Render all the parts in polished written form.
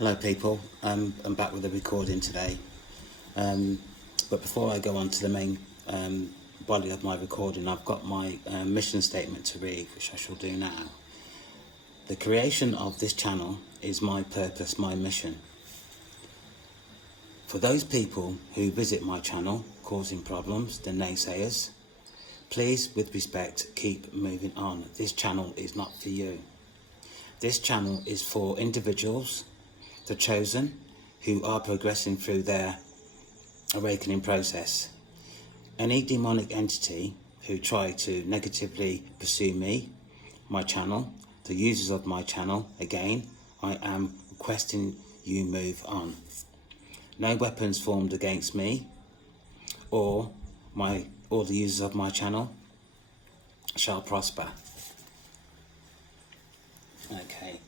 Hello people, I'm back with a recording today, but before I go on to the main body of my recording, I've got my mission statement to read, which I shall do now. The creation of this channel is my purpose, my mission. For those people who visit my channel causing problems, the naysayers, please, with respect, keep moving on. This channel is not for you. This channel is for individuals, the chosen, who are progressing through their awakening process. Any demonic entity who try to negatively pursue me, my channel, the users of my channel, again, I am requesting you move on. No weapons formed against me or the users of my channel shall prosper. Okay.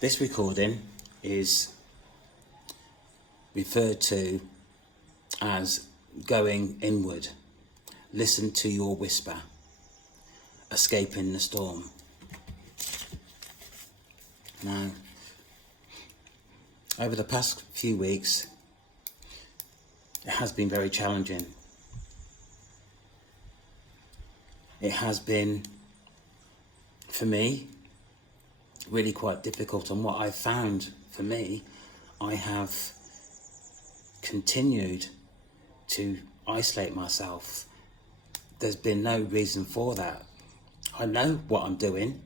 This recording is referred to as going inward. Listen to your whisper. Escaping the storm. Now, over the past few weeks, it has been very challenging. It has been, for me, really quite difficult, and what I've found for me, I have continued to isolate myself. There's been no reason for that. I know what I'm doing,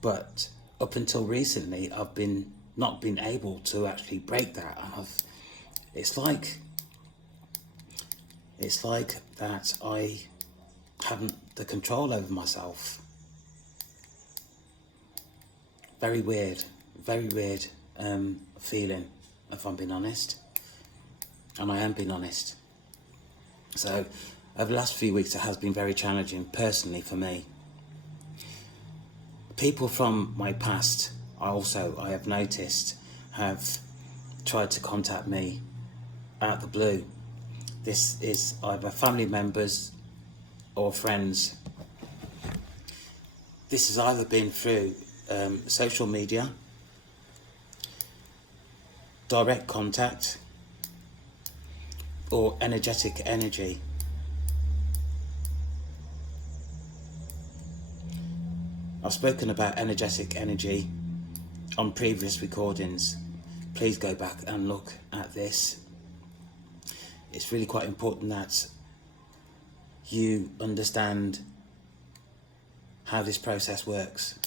but up until recently I've not been able to actually break that. It's like that I haven't the control over myself. Very weird feeling, if I'm being honest. And I am being honest. So, over the last few weeks, it has been very challenging, personally, for me. People from my past, I have noticed, have tried to contact me out of the blue. This is either family members or friends. This has either been through social media, direct contact, or energetic energy. I've spoken about energetic energy on previous recordings. Please go back and look at this. It's really quite important that you understand how this process works.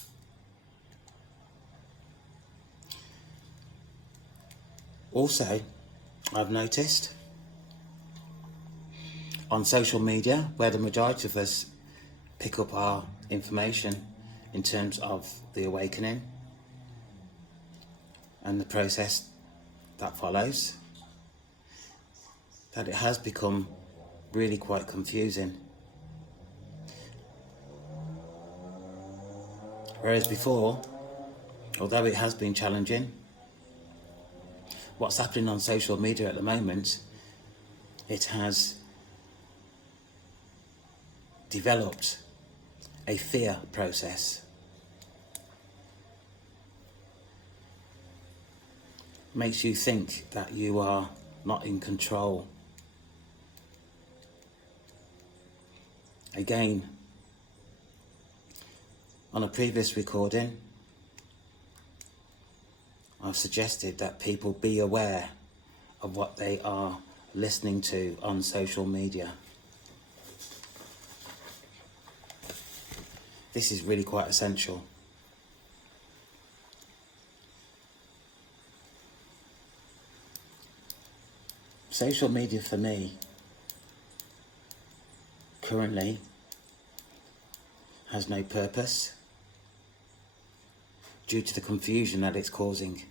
Also, I've noticed on social media, where the majority of us pick up our information in terms of the awakening and the process that follows, that it has become really quite confusing. Whereas before, although it has been challenging, what's happening on social media at the moment, it has developed a fear process. Makes you think that you are not in control. Again, on a previous recording, I've suggested that people be aware of what they are listening to on social media. This is really quite essential. Social media for me currently has no purpose due to the confusion that it's causing.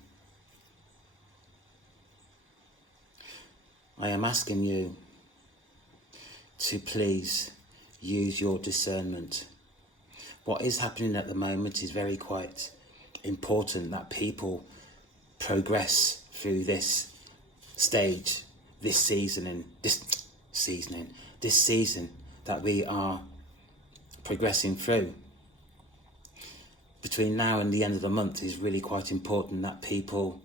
I am asking you to please use your discernment. What is happening at the moment is very quite important that people progress through this stage, this season that we are progressing through. between now and the end of the month is really quite important that people,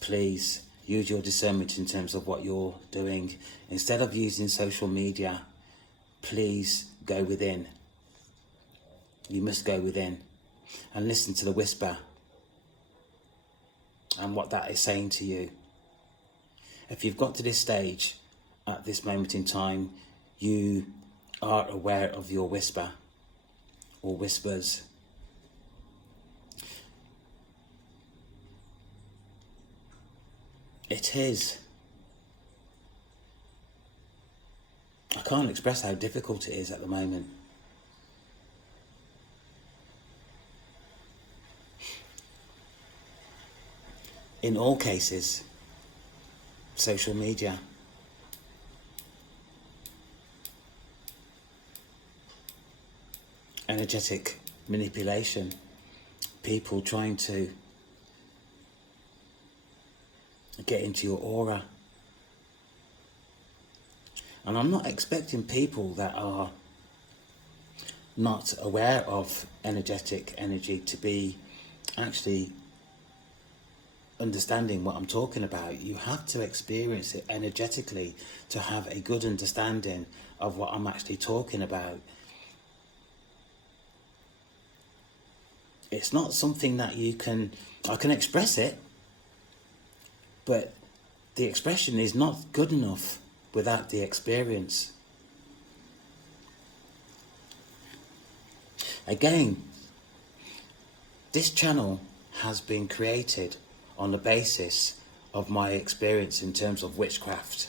please use your discernment in terms of what you're doing. Instead of using social media, please go within. You must go within and listen to the whisper and what that is saying to you. If you've got to this stage at this moment in time, you are aware of your whisper or whispers. It is. I can't express how difficult it is at the moment. In all cases, social media, energetic manipulation, people trying to get into your aura. And I'm not expecting people that are not aware of energetic energy to be actually understanding what I'm talking about. You have to experience it energetically to have a good understanding of what I'm actually talking about. It's not something that I can express it, but the expression is not good enough without the experience. Again, this channel has been created on the basis of my experience in terms of witchcraft.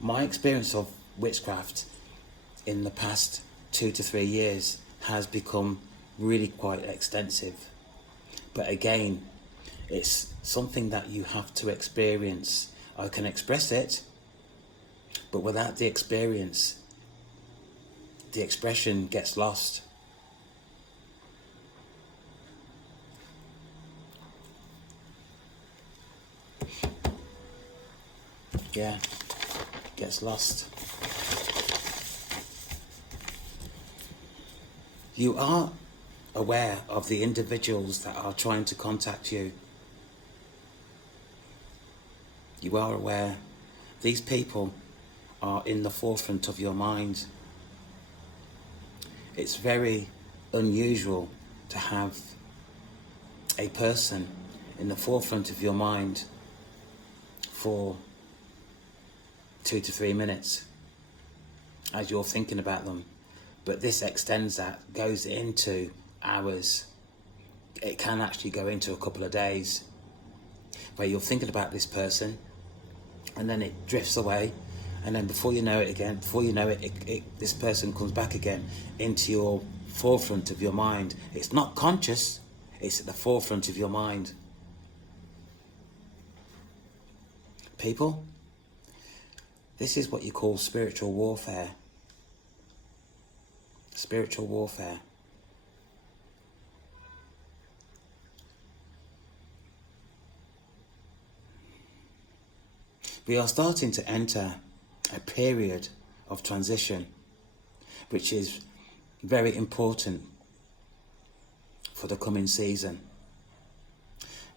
My experience of witchcraft in the past 2 to 3 years has become really quite extensive. But again, it's something that you have to experience. I can express it, but without the experience, the expression gets lost. Yeah, gets lost. You are aware of the individuals that are trying to contact you. You are aware these people are in the forefront of your mind. It's very unusual to have a person in the forefront of your mind for 2 to 3 minutes as you're thinking about them. But this extends that, goes into hours. It can actually go into a couple of days where you're thinking about this person and then it drifts away, and then before you know it, this person comes back again into your forefront of your mind. It's not conscious, it's at the forefront of your mind. People, this is what you call spiritual warfare. Spiritual warfare. We are starting to enter a period of transition, which is very important for the coming season.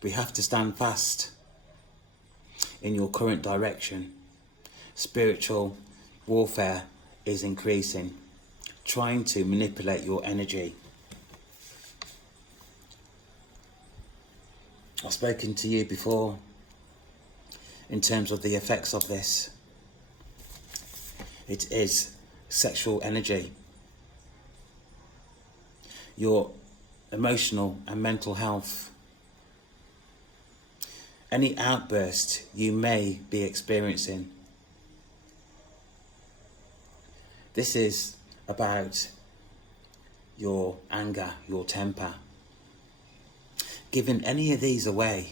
We have to stand fast in your current direction. Spiritual warfare is increasing, trying to manipulate your energy. I've spoken to you before in terms of the effects of this. It is sexual energy. Your emotional and mental health. Any outburst you may be experiencing. This is about your anger, your temper. Giving any of these away,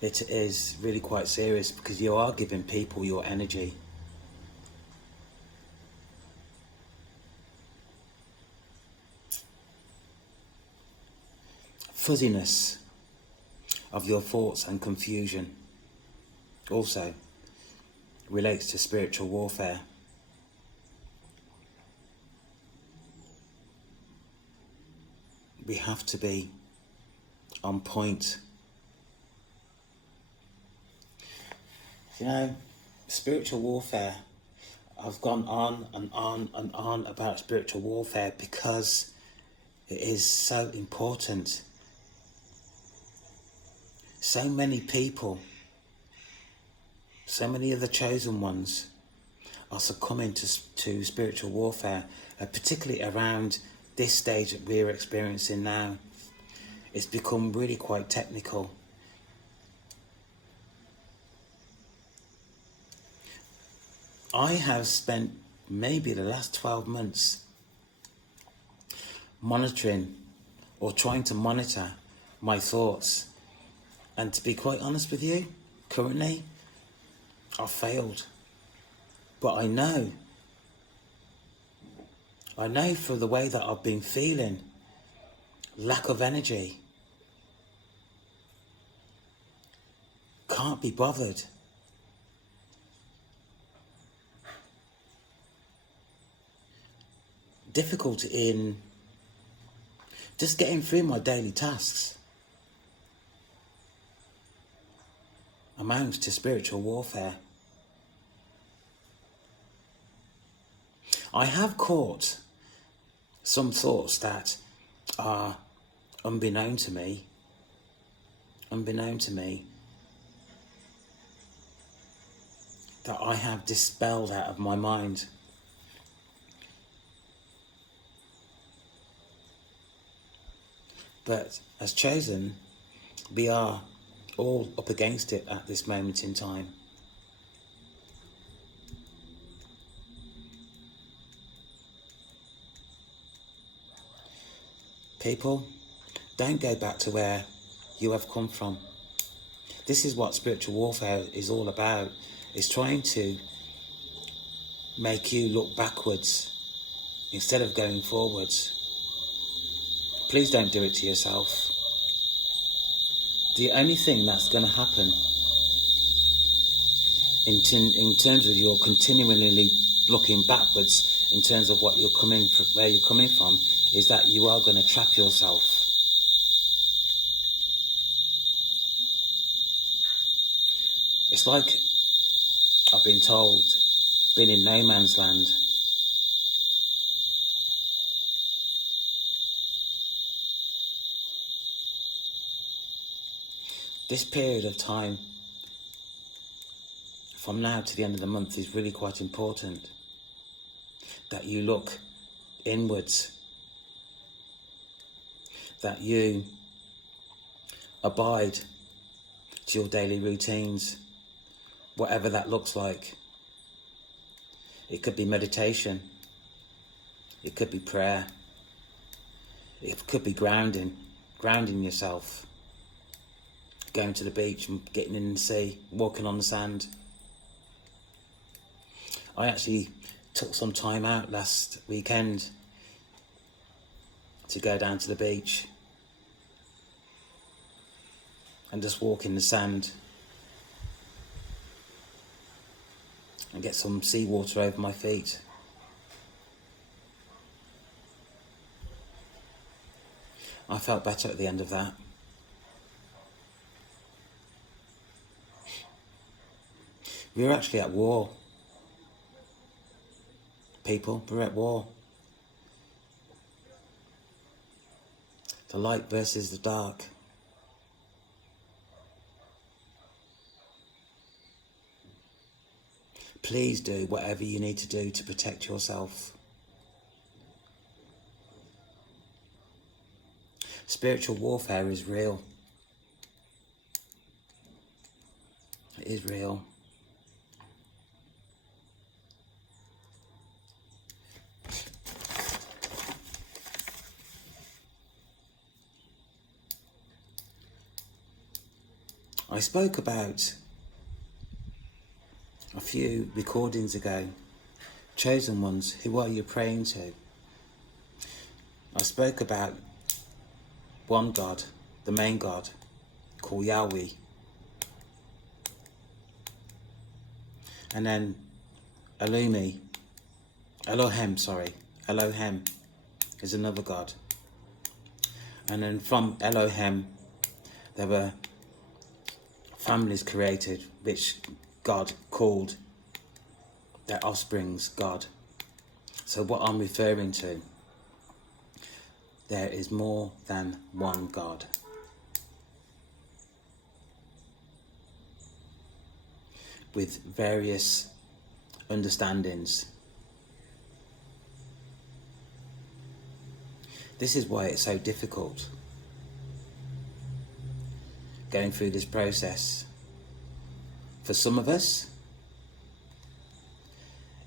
it is really quite serious, because you are giving people your energy. Fuzziness of your thoughts and confusion. Also, relates to spiritual warfare. We have to be on point. You know, spiritual warfare, I've gone on and on and on about spiritual warfare because it is so important. So many people, so many of the chosen ones are succumbing to spiritual warfare, particularly around this stage that we're experiencing now. It's become really quite technical. I have spent maybe the last 12 months monitoring or trying to monitor my thoughts. And to be quite honest with you, currently, I've failed. But I know for the way that I've been feeling, lack of energy, can't be bothered. Difficulty in just getting through my daily tasks amounts to spiritual warfare. I have caught some thoughts that are unbeknown to me, that I have dispelled out of my mind. But as chosen, we are all up against it at this moment in time. People, don't go back to where you have come from. This is what spiritual warfare is all about. It's trying to make you look backwards instead of going forwards. Please don't do it to yourself. The only thing that's going to happen in terms of your continually looking backwards in terms of what you're coming from, where you're coming from, is that you are going to trap yourself. It's like I've been told, been in no man's land. This period of time, from now to the end of the month, is really quite important. That you look inwards. That you abide to your daily routines, whatever that looks like. It could be meditation. It could be prayer. It could be grounding yourself. Going to the beach and getting in the sea, walking on the sand. I actually took some time out last weekend to go down to the beach and just walk in the sand and get some seawater over my feet. I felt better at the end of that. We're actually at war. People, we're at war. The light versus the dark. Please do whatever you need to do to protect yourself. Spiritual warfare is real. It is real. I spoke about a few recordings ago, chosen ones, who are you praying to? I spoke about one God, the main God, called Yahweh. And then Elohim is another god. And then from Elohim, there were families created which God called their offspring's God. So what I'm referring to, there is more than one God. With various understandings. This is why it's so difficult going through this process. For some of us,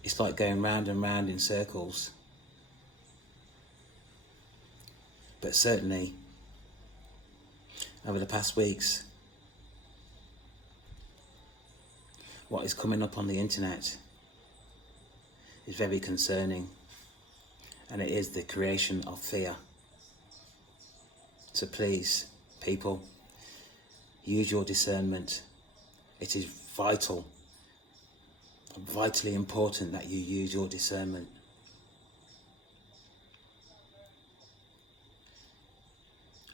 it's like going round and round in circles. But certainly, over the past weeks, what is coming up on the internet is very concerning, and it is the creation of fear. So please, people, use your discernment. It is vitally important that you use your discernment.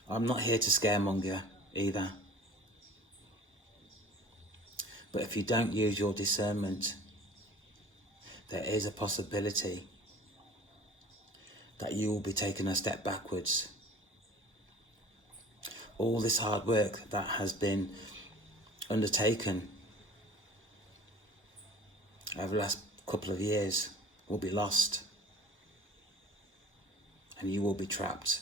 I'm not here to scaremonger either. But if you don't use your discernment, there is a possibility that you will be taking a step backwards. All this hard work that has been undertaken over the last couple of years will be lost, and you will be trapped.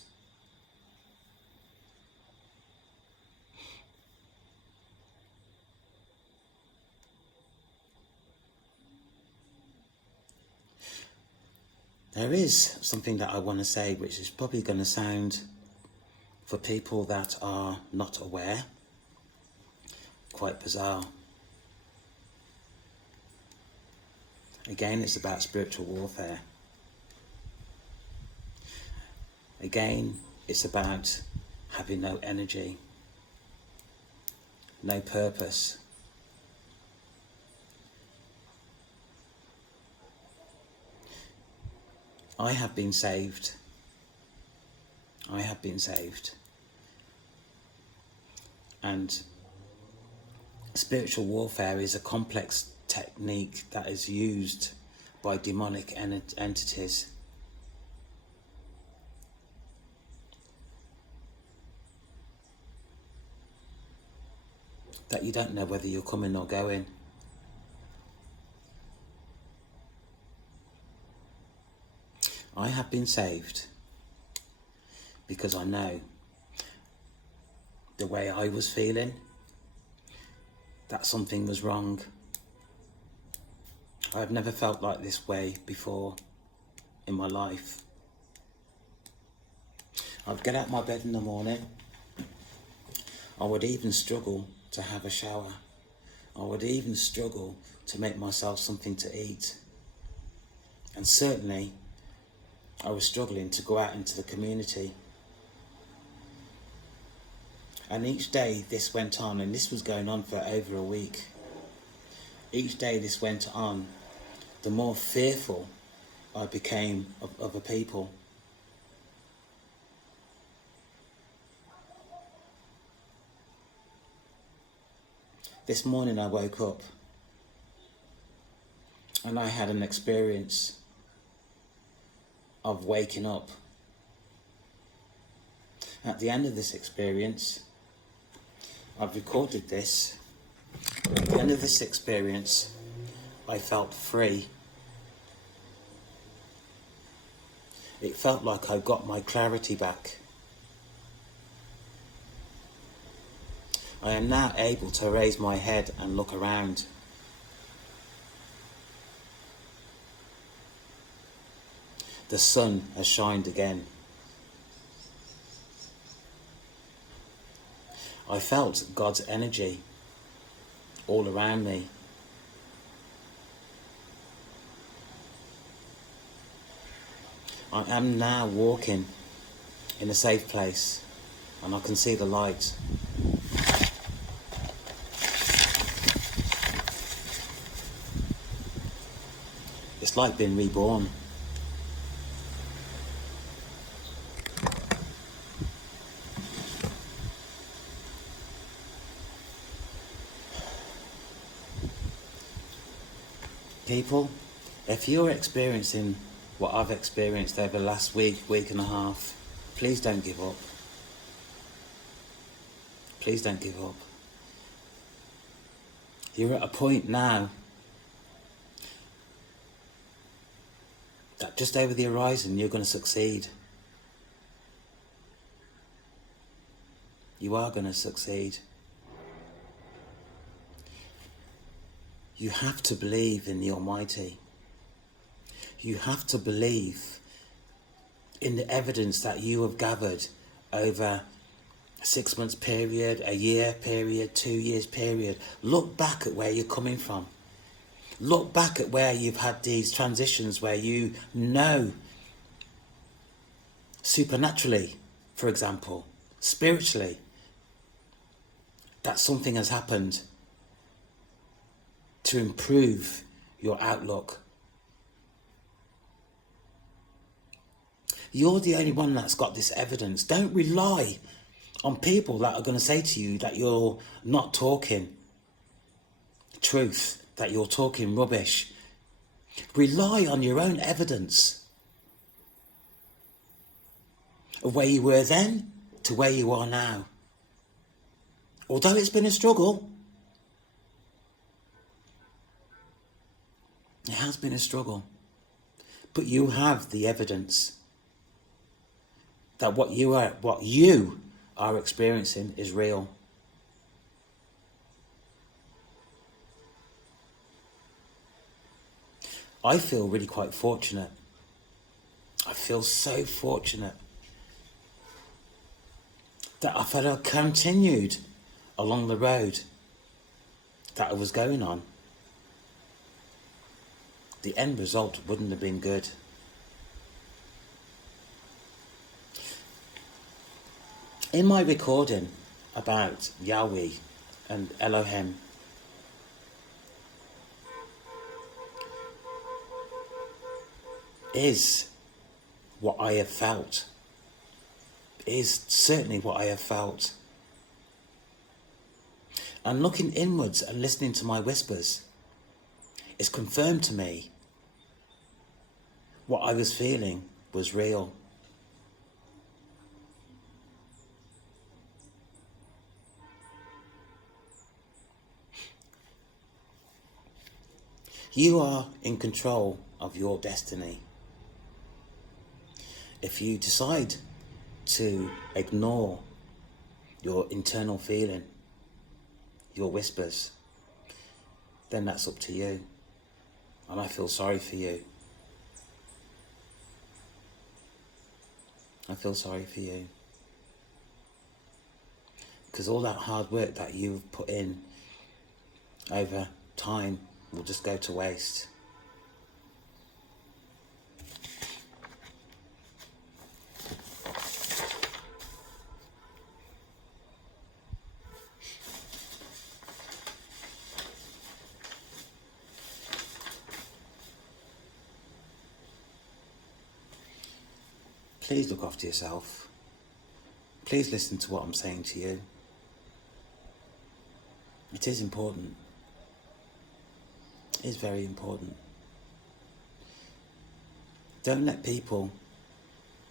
There is something that I want to say, which is probably going to sound, for people that are not aware, quite bizarre. Again, it's about spiritual warfare. Again, it's about having no energy, no purpose. I have been saved. I have been saved. And spiritual warfare is a complex technique that is used by demonic entities. That you don't know whether you're coming or going. I have been saved because I know the way I was feeling, that something was wrong. I've never felt like this way before in my life. I'd get out of my bed in the morning. I would even struggle to have a shower. I would even struggle to make myself something to eat. And certainly, I was struggling to go out into the community. And each day this went on, and this was going on for over a week. Each day this went on, the more fearful I became of other people. This morning I woke up and I had an experience of waking up. At the end of this experience, I've recorded this. At the end of this experience, I felt free. It felt like I got my clarity back. I am now able to raise my head and look around. The sun has shined again. I felt God's energy all around me. I am now walking in a safe place, and I can see the light. It's like being reborn. People, if you're experiencing what I've experienced over the last week and a half, please don't give up. Please don't give up. You're at a point now that just over the horizon you're going to succeed. You are going to succeed. You have to believe in the Almighty. You have to believe in the evidence that you have gathered over a 6 months period, a year period, 2 years period. Look back at where you're coming from. Look back at where you've had these transitions where you know supernaturally, for example, spiritually, that something has happened to improve your outlook. You're the only one that's got this evidence. Don't rely on people that are going to say to you that you're not talking truth, that you're talking rubbish. Rely on your own evidence of where you were then to where you are now. Although it's been a struggle, it has been a struggle, but you have the evidence that what you are experiencing is real. I feel really quite fortunate. I feel so fortunate that if I had continued along the road that I was going on, the end result wouldn't have been good. In my recording about Yahweh and Elohim, is what I have felt. Is certainly what I have felt. And looking inwards and listening to my whispers, it's confirmed to me what I was feeling was real. You are in control of your destiny. If you decide to ignore your internal feeling, your whispers, then that's up to you. And I feel sorry for you. I feel sorry for you. Because all that hard work that you've put in over time will just go to waste. Please look after yourself. Please listen to what I'm saying to you. It is important. It is very important. Don't let people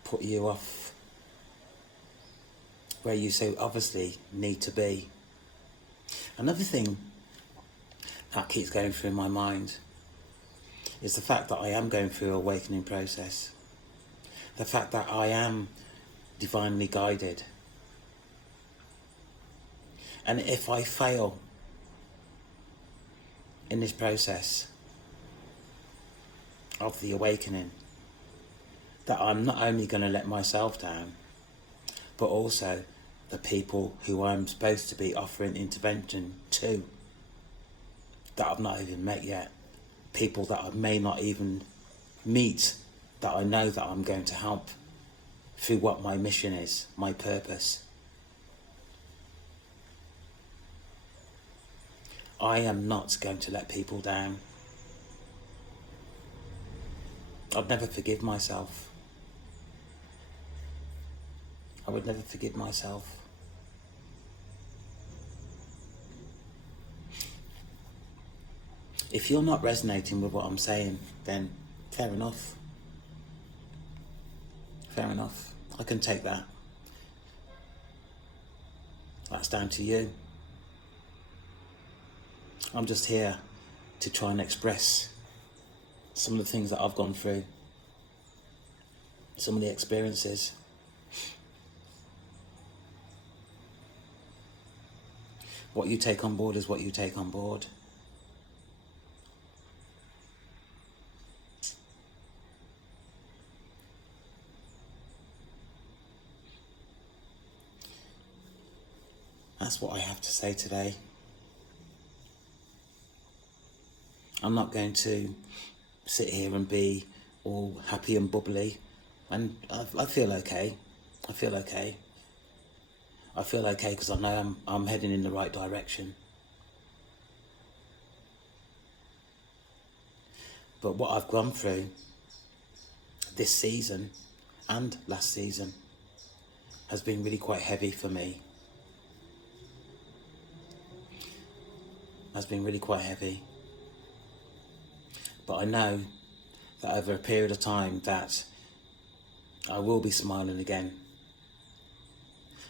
put you off where you so obviously need to be. Another thing that keeps going through my mind is the fact that I am going through an awakening process. The fact that I am divinely guided. And if I fail in this process of the awakening, that I'm not only going to let myself down, but also the people who I'm supposed to be offering intervention to, that I've not even met yet, people that I may not even meet, that I know that I'm going to help through what my mission is, my purpose. I am not going to let people down. I'd never forgive myself. I would never forgive myself. If you're not resonating with what I'm saying, then fair enough. Fair enough. I can take that. That's down to you. I'm just here to try and express some of the things that I've gone through, some of the experiences. What you take on board is what you take on board. That's what I have to say today. I'm not going to sit here and be all happy and bubbly, and I feel okay. I feel okay. I feel okay because I know I'm heading in the right direction. But what I've gone through this season and last season has been really quite heavy for me. Has been really quite heavy. But I know that over a period of time that I will be smiling again.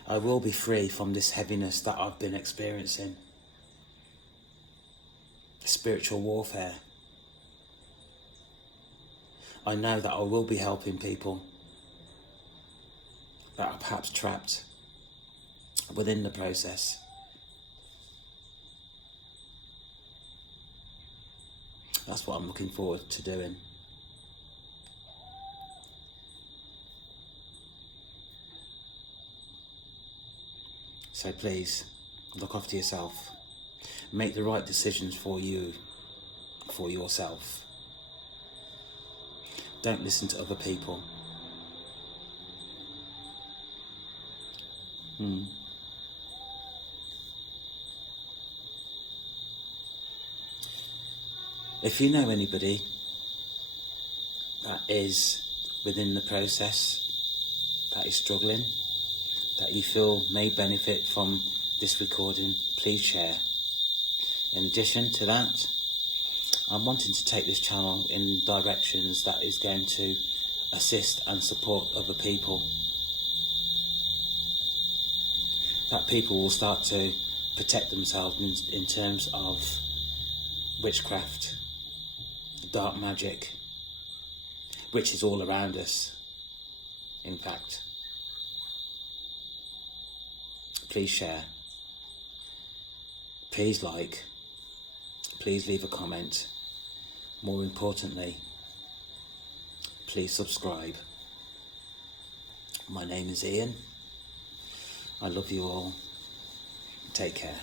I will be free from this heaviness that I've been experiencing. Spiritual warfare. I know that I will be helping people that are perhaps trapped within the process. That's what I'm looking forward to doing. So please, look after yourself. Make the right decisions for you, for yourself. Don't listen to other people. If you know anybody that is within the process, that is struggling, that you feel may benefit from this recording, please share. In addition to that, I'm wanting to take this channel in directions that is going to assist and support other people. That people will start to protect themselves in terms of witchcraft, dark magic, which is all around us, in fact. Please share. Please like. Please leave a comment. More importantly, please subscribe. My name is Ian. I love you all. Take care.